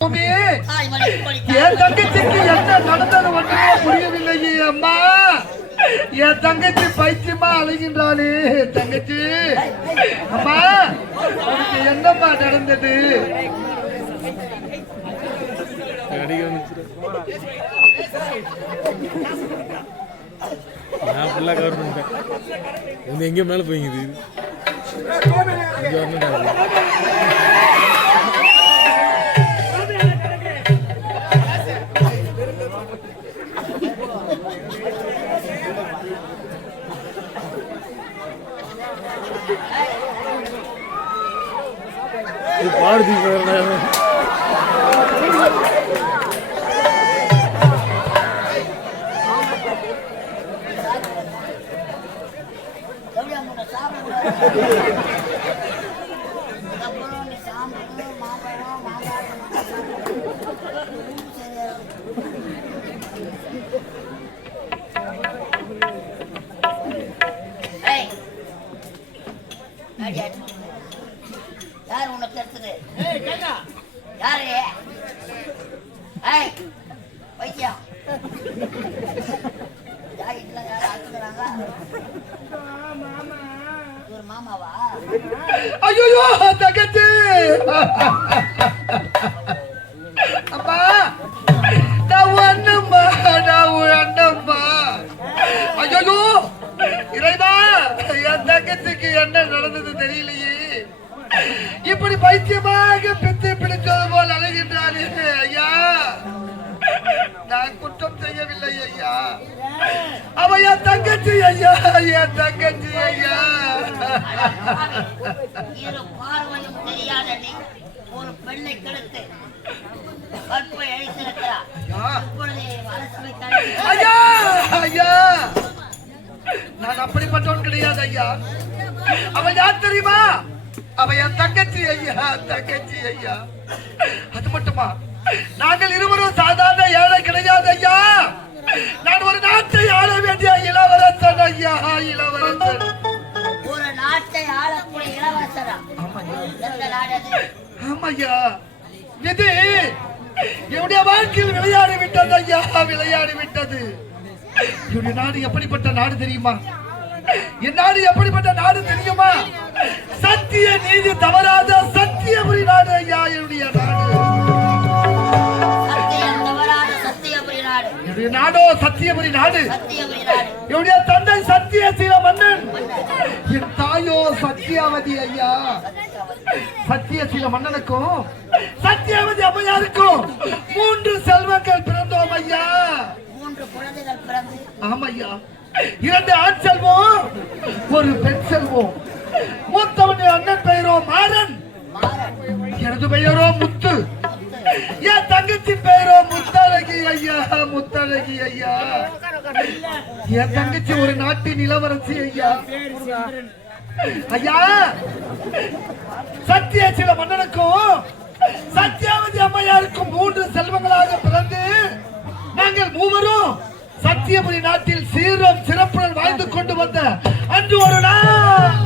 என் தங்கச்சிக்கு என்ன நடந்தது ஒன்றுமே புரியவில்லையே அம்மா. என் தங்கச்சி பைத்தியமா அழைகின்றாளே தங்கச்சி. அம்மா உனக்கு என்னம்மா நடந்தது? நான் ஃபுல்லாக கவர் பண்ணிட்டேன். உங்க எங்கே மேலே போய்ங்குது பாடுதி யார் உனக்கு எடுத்தது? யாரு வைத்தியா யார் ஆக்குறாங்க? ஒரு மாமாவா? ஐயோ தங்கச்சி அம்மா நான் அண்ணம்மா ஐயோ இறைவா என் தங்கச்சிக்கு என்ன நடந்தது தெரியலையே. இப்படி பைத்தியமாக பித்து பிடித்தது போல் அழைகின்றானே ஐயா. நான் குற்றம் செய்யவில்லை ஐயா. அவ என் தங்கச்சி ஐயா, என் தங்கச்சி ஐயா. பார்வையும் தெரியாத நீ ஒரு பெண்ணை கெடுத்து கற்பை அழித்திருக்கிறார். ஐயா ஐயா நான் அப்படிப்பட்டவன் கிடையாது ஐயா. அவன் யார் தெரியுமா? அவ என் தங்கச்சி ஐயா, தங்கச்சி ஐயா. அது மட்டுமா, நாங்கள் இருவரும் சாதாரண ஏழை கிடையாது ஐயா. நான் ஒரு நாட்டை ஆள வேண்டிய இளவரசன் ஐயா, இளவரசன். ஒரு நாட்டை ஆளக்கூடிய இளவரசரா? ஆமாய்யா. இது என்னுடைய வாழ்க்கையில் விளையாடி விட்டது ஐயா, விளையாடி விட்டது. என்னுடைய நாடு எப்படிப்பட்ட நாடு தெரியுமா? என் நாடு எப்படிப்பட்ட நாடு தெரியுமா? சத்திய நீதி தவறாத சத்தியபுரி நாடு ஐயா என்னுடைய நாடு. என்னுடைய நாடோ சத்தியபுரி நாடு. என்னுடைய தந்தை சத்தியசீல மன்னன், என் தாயோ சத்தியாவதி ஐயா. சத்தியசீல மன்னனுக்கும் சத்தியாவதி அம்மையாருக்கும் 3 செல்வங்கள் பிறந்தோம் ஐயா. 3 குழந்தைகள் பிறந்து. ஆமையா, 2 ஆண் செல்வம், 1 பெண் செல்வம். மூத்தவன் அண்ணன் பெயரோ மாறன், எனது பெயரோ முத்து. என் தங்கச்சி பெயரோ முத்தழகி ஐயா, முத்தழகி ஐயா. என் தங்கச்சி ஒரு நாட்டின் இளவரசி ஐயா. ஐயா சத்தியசீல மன்னனுக்கும் சத்தியாவதி அம்மையாருக்கும் 3 செல்வங்களாக பிறந்து நாங்கள் மூவரும் சத்தியபுரி நாட்டில் சீரம் சிறப்புடன் வாழ்ந்து கொண்டு வந்த அன்று ஒரு நாள்